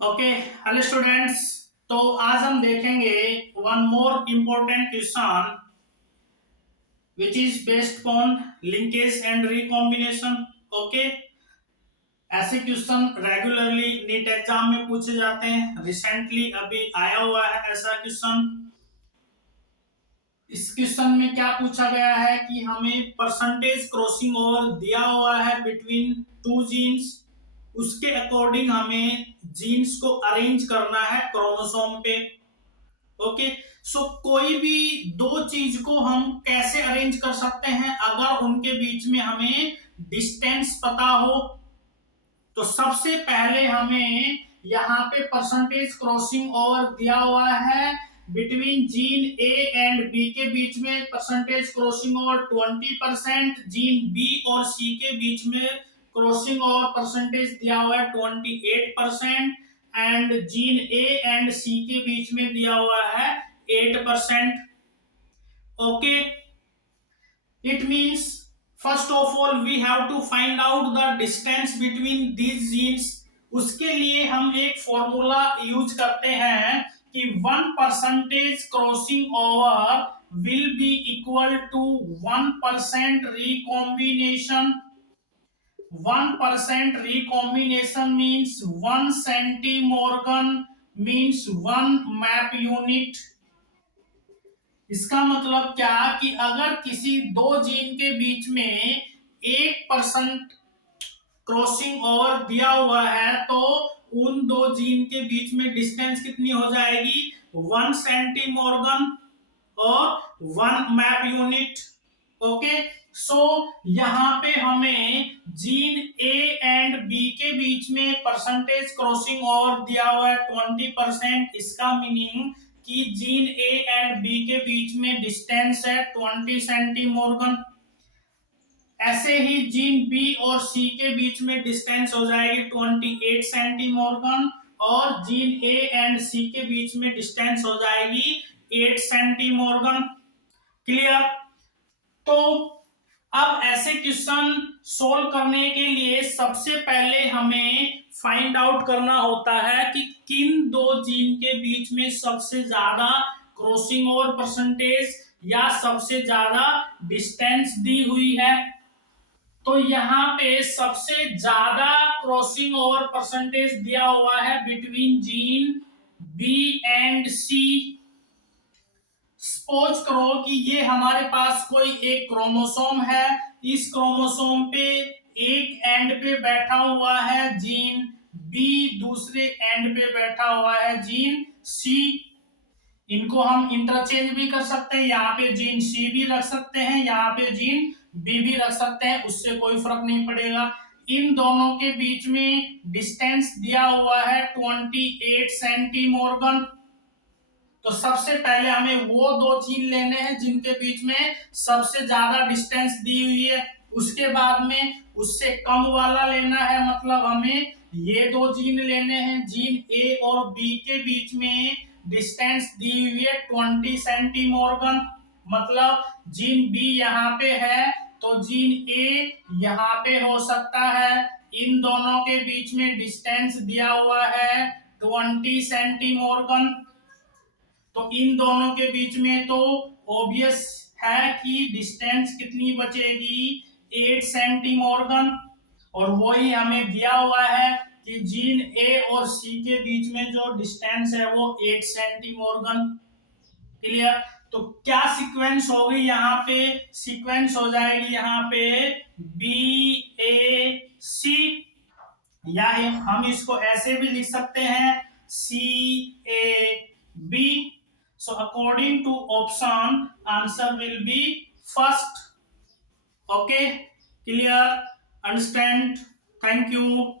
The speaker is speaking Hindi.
ओके। Hello students. तो आज हम देखेंगे one more important question which is based on linkage and recombination. Okay. ऐसे क्वेश्चन रेगुलरली नीट एग्जाम में पूछे जाते हैं। रिसेंटली अभी आया हुआ है ऐसा क्वेश्चन। इस क्वेश्चन में क्या पूछा गया है कि हमें परसेंटेज क्रॉसिंग ओवर दिया हुआ है बिटवीन टू जीन्स। उसके अकॉर्डिंग हमें जीन्स को अरेंज करना है क्रोमोसोम पे। ओके। सो कोई भी दो चीज को हम कैसे अरेंज कर सकते हैं अगर उनके बीच में हमें डिस्टेंस पता हो। तो सबसे पहले हमें यहाँ पे परसेंटेज क्रॉसिंग ओवर दिया हुआ है between gene A and B के बीच में percentage crossing over 20%। Gene B और सी के बीच में क्रॉसिंग ओवर परसेंटेज दिया हुआ है 28%। एंड जीन ए एंड सी के बीच में दिया हुआ है 8%। Okay. It means first of all we have to find out the distance between these genes। उसके लिए हम एक फॉर्मूला यूज करते हैं कि 1% crossing over will be equal to 1% recombination. 1% recombination means 1 centimorgan means 1 map unit. इसका मतलब क्या कि अगर किसी दो जीन के बीच में 1% क्रॉसिंग ओवर दिया हुआ है तो उन दो जीन के बीच में डिस्टेंस कितनी हो जाएगी 1 सेंटीमोर्गन और 1 मैप यूनिट। ओके। सो यहां पे हमें जीन ए एंड बी के बीच में परसेंटेज क्रॉसिंग ओवर दिया हुआ है 20%। इसका मीनिंग कि जीन ए एंड बी के बीच में डिस्टेंस है 20 सेंटीमोर्गन। ऐसे ही जीन बी और सी के बीच में डिस्टेंस हो जाएगी 28 सेंटीमोर्गन और जीन ए एंड सी के बीच में डिस्टेंस हो जाएगी 8 सेंटीमोर्गन। क्लियर। तो अब ऐसे क्वेश्चन सोल्व करने के लिए सबसे पहले हमें फाइंड आउट करना होता है कि किन दो जीन के बीच में सबसे ज्यादा क्रॉसिंग ओवर परसेंटेज या सबसे ज्यादा डिस्टेंस दी हुई है। तो यहाँ पे सबसे ज्यादा क्रॉसिंग ओवर परसेंटेज दिया हुआ है between gene B and C. Suppose करो कि ये हमारे पास कोई एक क्रोमोसोम है। इस क्रोमोसोम पे एक एंड पे बैठा हुआ है जीन बी, दूसरे एंड पे बैठा हुआ है जीन सी। इनको हम इंटरचेंज भी कर सकते हैं। यहाँ पे जीन सी भी रख सकते हैं, यहाँ पे जीन बी भी रख सकते हैं, उससे कोई फर्क नहीं पड़ेगा। इन दोनों के बीच में डिस्टेंस दिया हुआ है 28 सेंटीमोर्गन। तो सबसे पहले हमें वो दो जीन लेने हैं जिनके बीच में सबसे ज्यादा डिस्टेंस दी हुई है। उसके बाद में उससे कम वाला लेना है, मतलब हमें ये दो जीन लेने हैं। जीन ए और बी के बीच में डिस्टेंस दी हुई है 20 सेंटीमोर्गन। मतलब जीन बी यहाँ पे है तो जीन ए यहाँ पे हो सकता है। इन दोनों के बीच में डिस्टेंस दिया हुआ है 20 सेंटीमोर्गन। तो इन दोनों के बीच में तो ऑब्वियस है कि डिस्टेंस कितनी बचेगी 8 सेंटीमोर्गन। और वही हमें दिया हुआ है कि जीन ए और सी के बीच में जो डिस्टेंस है वो 8 सेंटीमोर्गन। क्लियर। तो क्या सीक्वेंस होगी यहाँ पे, सीक्वेंस हो जाएगी यहाँ पे बी ए सी, या हम इसको ऐसे भी लिख सकते हैं C A B. So according to option, answer will be first. Okay, clear, understand? Thank you.